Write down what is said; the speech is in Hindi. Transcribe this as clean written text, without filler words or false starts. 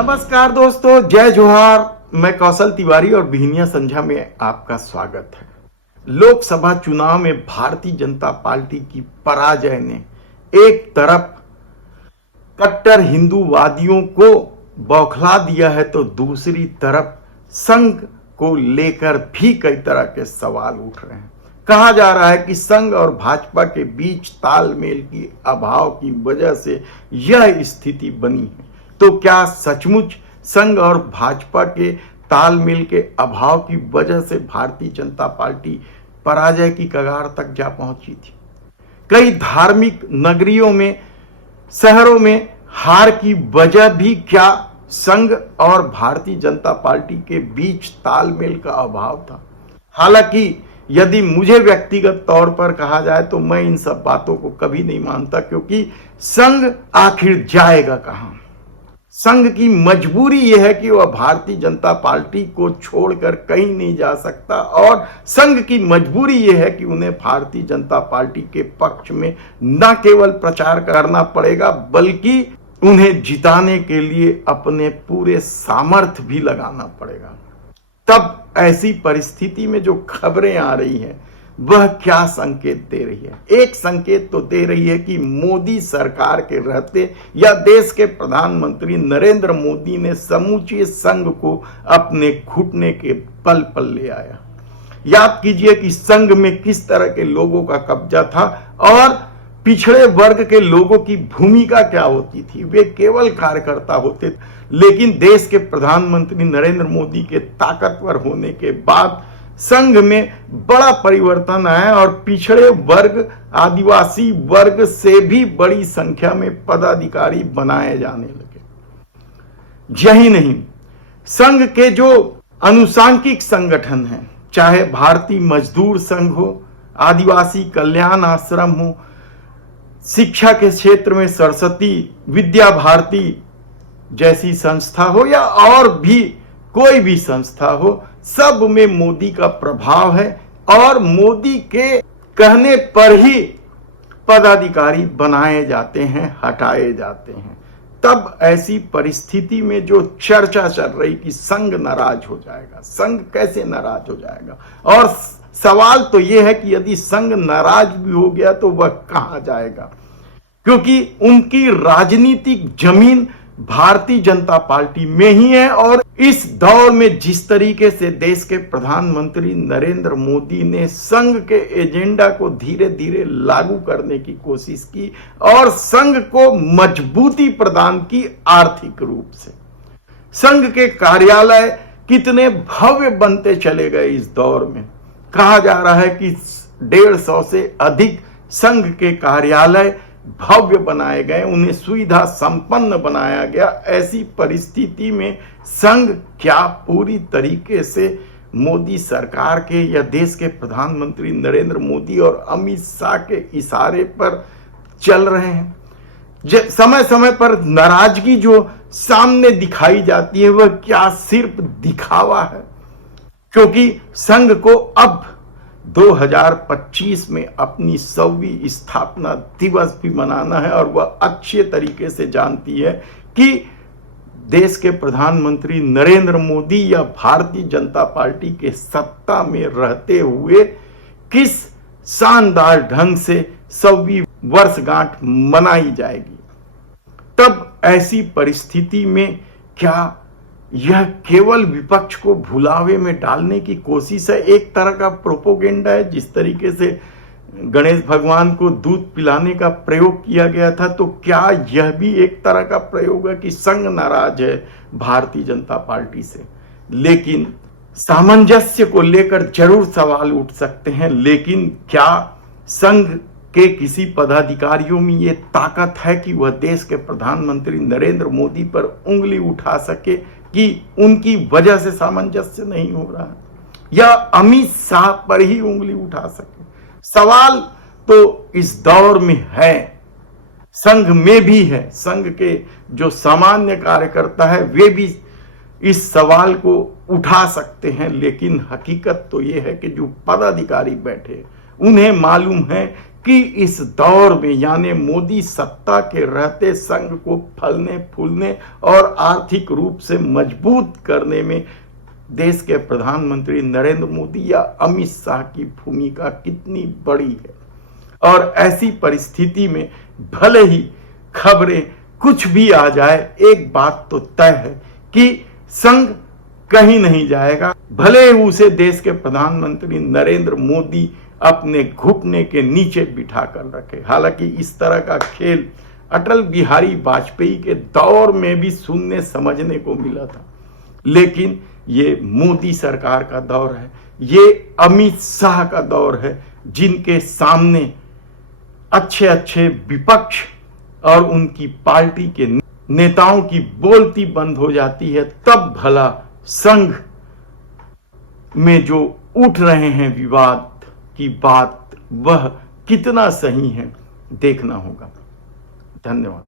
नमस्कार दोस्तों, जय जोहार। मैं कौशल तिवारी और बिहनिया संझा में आपका स्वागत है। लोकसभा चुनाव में भारतीय जनता पार्टी की पराजय ने एक तरफ कट्टर हिंदूवादियों को बौखला दिया है तो दूसरी तरफ संघ को लेकर भी कई तरह के सवाल उठ रहे हैं। कहा जा रहा है कि संघ और भाजपा के बीच तालमेल की अभाव की वजह से यह स्थिति बनी है। तो क्या सचमुच संघ और भाजपा के तालमेल के अभाव की वजह से भारतीय जनता पार्टी पराजय की कगार तक जा पहुंची थी? कई धार्मिक नगरियों में, शहरों में हार की वजह भी क्या संघ और भारतीय जनता पार्टी के बीच तालमेल का अभाव था? हालांकि यदि मुझे व्यक्तिगत तौर पर कहा जाए तो मैं इन सब बातों को कभी नहीं मानता, क्योंकि संघ आखिर जाएगा कहां? संघ की मजबूरी यह है कि वह भारतीय जनता पार्टी को छोड़कर कहीं नहीं जा सकता और संघ की मजबूरी यह है कि उन्हें भारतीय जनता पार्टी के पक्ष में न केवल प्रचार करना पड़ेगा बल्कि उन्हें जिताने के लिए अपने पूरे सामर्थ्य भी लगाना पड़ेगा। तब ऐसी परिस्थिति में जो खबरें आ रही हैं वह क्या संकेत दे रही है? एक संकेत तो दे रही है कि मोदी सरकार के रहते या देश के प्रधानमंत्री नरेंद्र मोदी ने समूचे संघ को अपने घुटने के पल पल ले आया। याद कीजिए कि संघ में किस तरह के लोगों का कब्जा था और पिछड़े वर्ग के लोगों की भूमिका क्या होती थी। वे केवल कार्यकर्ता होते थे, लेकिन देश के प्रधानमंत्री नरेंद्र मोदी के ताकतवर होने के बाद संघ में बड़ा परिवर्तन आया और पिछड़े वर्ग, आदिवासी वर्ग से भी बड़ी संख्या में पदाधिकारी बनाए जाने लगे। यही नहीं, संघ के जो अनुसांगिक संगठन हैं, चाहे भारतीय मजदूर संघ हो, आदिवासी कल्याण आश्रम हो, शिक्षा के क्षेत्र में सरस्वती विद्या भारती जैसी संस्था हो या और भी कोई भी संस्था हो, सब में मोदी का प्रभाव है और मोदी के कहने पर ही पदाधिकारी बनाए जाते हैं, हटाए जाते हैं। तब ऐसी परिस्थिति में जो चर्चा चल रही कि संघ नाराज हो जाएगा, संघ कैसे नाराज हो जाएगा? और सवाल तो यह है कि यदि संघ नाराज भी हो गया तो वह कहां जाएगा? क्योंकि उनकी राजनीतिक जमीन भारतीय जनता पार्टी में ही है और इस दौर में जिस तरीके से देश के प्रधानमंत्री नरेंद्र मोदी ने संघ के एजेंडा को धीरे धीरे लागू करने की कोशिश की और संघ को मजबूती प्रदान की आर्थिक रूप से, संघ के कार्यालय कितने भव्य बनते चले गए। इस दौर में कहा जा रहा है कि 150 से अधिक संघ के कार्यालय भव्य बनाए गए, उन्हें सुविधा संपन्न बनाया गया। ऐसी परिस्थिति में संघ क्या पूरी तरीके से मोदी सरकार के या देश के प्रधानमंत्री नरेंद्र मोदी और अमित शाह के इशारे पर चल रहे हैं? समय समय पर नाराजगी जो सामने दिखाई जाती है वह क्या सिर्फ दिखावा है? क्योंकि संघ को अब 2025 में अपनी 100वीं स्थापना दिवस भी मनाना है और वह अच्छे तरीके से जानती है कि देश के प्रधानमंत्री नरेंद्र मोदी या भारतीय जनता पार्टी के सत्ता में रहते हुए किस शानदार ढंग से 100वीं वर्षगांठ मनाई जाएगी। तब ऐसी परिस्थिति में क्या यह केवल विपक्ष को भुलावे में डालने की कोशिश है? एक तरह का प्रोपोगेंडा है। जिस तरीके से गणेश भगवान को दूध पिलाने का प्रयोग किया गया था, तो क्या यह भी एक तरह का प्रयोग है कि संघ नाराज है भारतीय जनता पार्टी से? लेकिन सामंजस्य को लेकर जरूर सवाल उठ सकते हैं, लेकिन क्या संघ के किसी पदाधिकारियों में ये ताकत है कि वह देश के प्रधानमंत्री नरेंद्र मोदी पर उंगली उठा सके कि उनकी वजह से सामंजस्य नहीं हो रहा है, या अमित शाह पर ही उंगली उठा सके? सवाल तो इस दौर में है, संघ में भी है। संघ के जो सामान्य कार्यकर्ता है वे भी इस सवाल को उठा सकते हैं, लेकिन हकीकत तो यह है कि जो पदाधिकारी बैठे उन्हें मालूम है कि इस दौर में यानी मोदी सत्ता के रहते संघ को फलने फूलने और आर्थिक रूप से मजबूत करने में देश के प्रधानमंत्री नरेंद्र मोदी या अमित शाह की भूमिका कितनी बड़ी है। और ऐसी परिस्थिति में भले ही खबरें कुछ भी आ जाए, एक बात तो तय है कि संघ कहीं नहीं जाएगा, भले ही उसे देश के प्रधानमंत्री नरेंद्र मोदी अपने घुटने के नीचे बिठा कर रखे। हालांकि इस तरह का खेल अटल बिहारी वाजपेयी के दौर में भी सुनने समझने को मिला था, लेकिन ये मोदी सरकार का दौर है, ये अमित शाह का दौर है, जिनके सामने अच्छे अच्छे विपक्ष और उनकी पार्टी के नेताओं की बोलती बंद हो जाती है, तब भला संघ में जो उठ रहे हैं विवाद की बात वह कितना सही है देखना होगा। धन्यवाद।